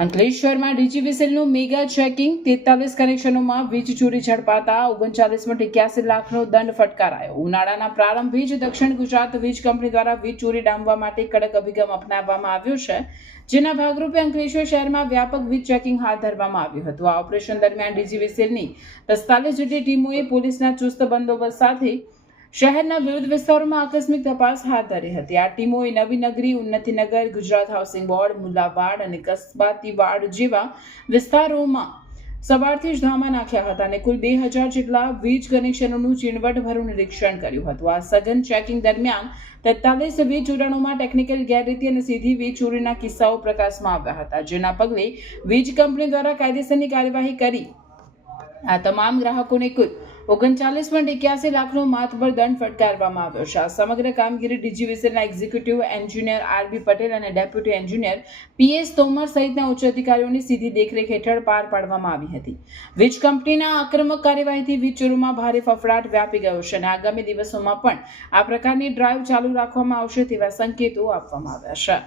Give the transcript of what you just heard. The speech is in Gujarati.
અંકલેશ્વરમાં ડીજીવીસીએલનું મેગા ચેકિંગ, 43 કનેક્શનોમાં વીજ ચોરી ઝડપાતા 39.81 લાખનો દંડ ફટકારાયો. ઉનાળાના પ્રારંભે જ દક્ષિણ ગુજરાત વીજ કંપની દ્વારા વીજ ચોરી ડામવા માટે કડક અભિગમ અપનાવવામાં આવ્યો છે, જેના ભાગરૂપે અંકલેશ્વર શહેરમાં વ્યાપક વીજ ચેકિંગ હાથ ધરવામાં આવ્યું હતું. આ ઓપરેશન દરમિયાન ડીજીવીસીએલની 45 જેટલી ટીમોએ પોલીસના ચુસ્ત બંદોબસ્ત સાથે શહેરના વિવિધ વિસ્તારોમાં આકસ્મિક તપાસ હાથ ધરી હતી. આ ટીમોએ નવીનગરી, ઉન્નતિનગર, ગુજરાત હાઉસિંગ બોર્ડ, મુલ્લાવાડ અને કસ્બાતીવાડ જેવા વિસ્તારોમાં સવારથી જ ધામા નાખ્યા હતા અને કુલ 2000 જેટલા વીજ કનેક્શનોનું ઝીણવટભર્યું નિરીક્ષણ કર્યું હતું. આ સઘન ચેકિંગ દરમિયાન 43 વીજ જોડાણોમાં ટેકનિકલ ગેરરીતિ અને સીધી વીજ ચોરીના કિસ્સાઓ પ્રકાશમાં આવ્યા હતા, જેના પગલે વીજ કંપની દ્વારા કાયદેસરની કાર્યવાહી કરી આ તમામ ગ્રાહકોને કુલ 39.81 લાખનો માતબર દંડ ફટકારવામાં આવ્યો છે. આ સમગ્ર કામગીરી ડીજીવીસીએલના એક્ઝિક્યુટિવ એન્જિનિયર આરબી પટેલ અને ડેપ્યુટી એન્જિનિયર પીએસ તોમર સહિતના ઉચ્ચ અધિકારીઓની સીધી દેખરેખ હેઠળ પાર પાડવામાં આવી હતી. વીજ કંપનીના આક્રમક કાર્યવાહીથી વીજ ચોરીમાં ભારે ફફડાટ વ્યાપી ગયો છે અને આગામી દિવસોમાં પણ આ પ્રકારની ડ્રાઈવ ચાલુ રાખવામાં આવશે તેવા સંકેતો આપવામાં આવ્યા છે.